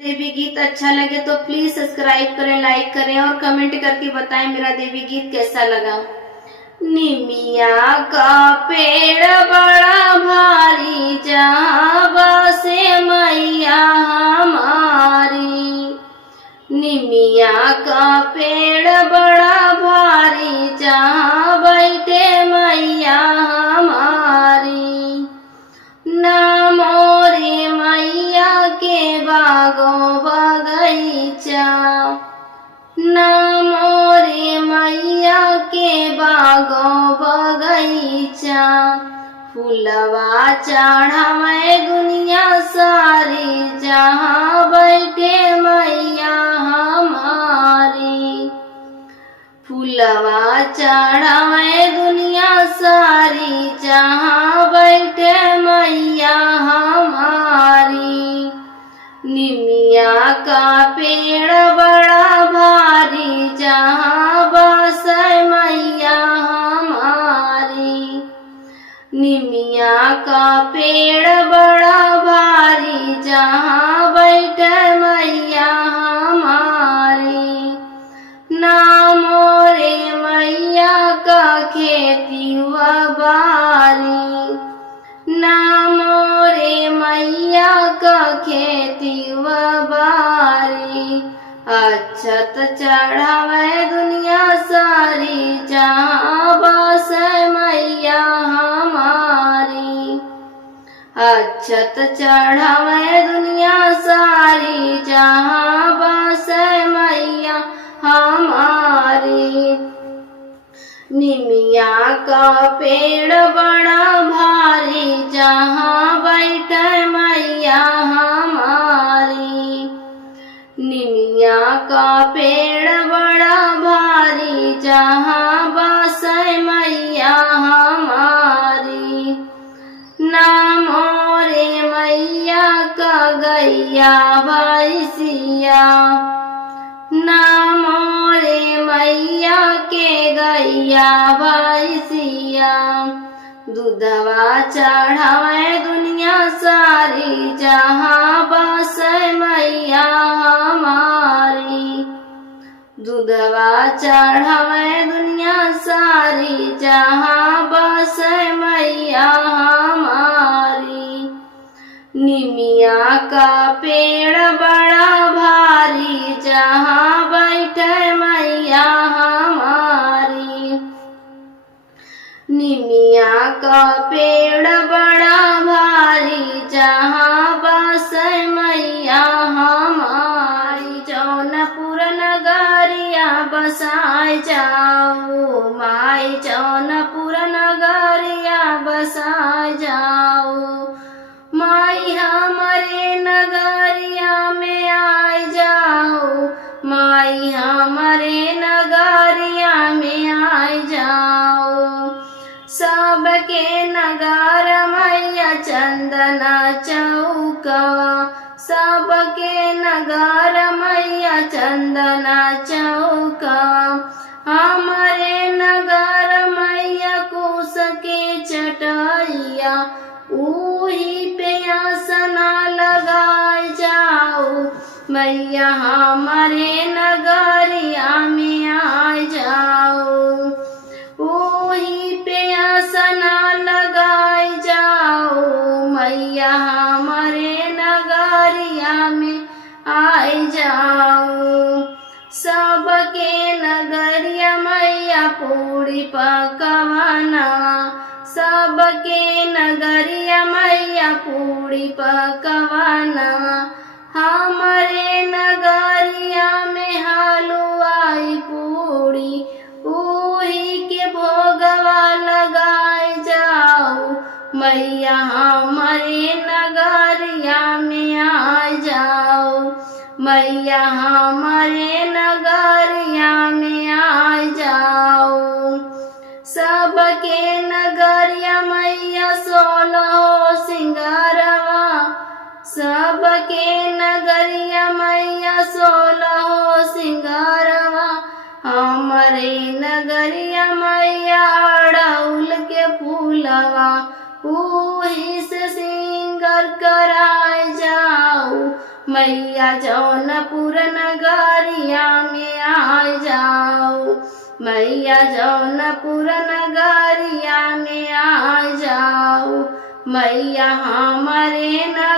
देवी गीत अच्छा लगे तो प्लीज सब्सक्राइब करें, लाइक करें और कमेंट करके बताएं मेरा देवी गीत कैसा लगा। निमिया का पेड़ बड़ा भारी, जहाँ बसे मैया हमारी। निमिया का पेड़ बड़ा भारी, जहाँ बैठे मैया हमारी। ना मोरे मैया के बागो बगीचा, ना मोरे मैया के बागो बगीचा। फूलवा चढ़ावे दुनिया सारी, जहाँ बैठे मैया हमारी। फूलवा चढ़ावे दुनिया सारी, जहाँ बैठे मैया हमारी। निमिया का पेड़ बड़ा भारी, जहाँ बसे मैया हमारी। निमिया का पेड़ बड़ा भारी, जहाँ बैठे मैया हमारी। ना मोरे मैया का खेती बारी, ना मोरे मैया का खेती बारी। अक्षत चढ़ावे दुनिया सारी, जहाँ बसे मैया हमारी। अक्षत चढ़ावे दुनिया सारी, जहाँ बसे मैया हमारी। निमिया का पेड़ बड़ा भारी, जहाँ बैठे मैया हमारी। निमिया का पेड़ बड़ा भारी, जहाँ बसे मैया हमारी। ना मोरे मैया का गैया भैंसिया, ना मोरे मैया के गैया भैंसिया। दूधवा चढ़ावे दुनिया सारी, जहाँ बसे मैया हमारी। दूधवा चढ़ावे दुनिया सारी, जहाँ बसे मैया हमारी। निमिया का पेड़ बड़ा भारी, जहाँ बैठे मैया हमारी। निमिया का पेड़ बड़ा भारी, जहाँ बसे मैया हमारी। जौनपुर नगरिया बसाए जाओ माई, जौनपुर नगरिया बसाए जाओ माई। हमारे नगरिया में आए जाओ माई, हमारे नगरिया में आए जाओ। सबके नगर मैया चंदना चौकवा, सबके नगर मैया चंदना चौकवा। हमारे नगर मैया कुश के चटैया, ऊही पे आसना लगाए जाओ मैया। हमारे नगरिया में आ जाओ, ऊही पे आसना लगाए जाओ मैया। हमारे नगरिया में आए जाओ। सबके नगरिया मैया पूरी पकवाना, सबके नगरिया मैया पूरी पकवाना। हमारे नगरिया में हलवाई पूरी, ऊही के भोगवा लगाए जाओ मैया। हमारे नगरिया में आ जाओ मैया, हमारे नगरिया में आ जाओ। सबके नगरिया मैया 16 सिंगारवा, सबके नगरिया मैया 16 सिंगारवा। हमारे नगरिया मैया अड़हुल के फूलवा, ऊही से सिंगार कराए जाओ मैया जौनपुर नगरिया में आ जाओ, मैया जौनपुर नगरिया में आ जाओ, मैया हमारे नगरिया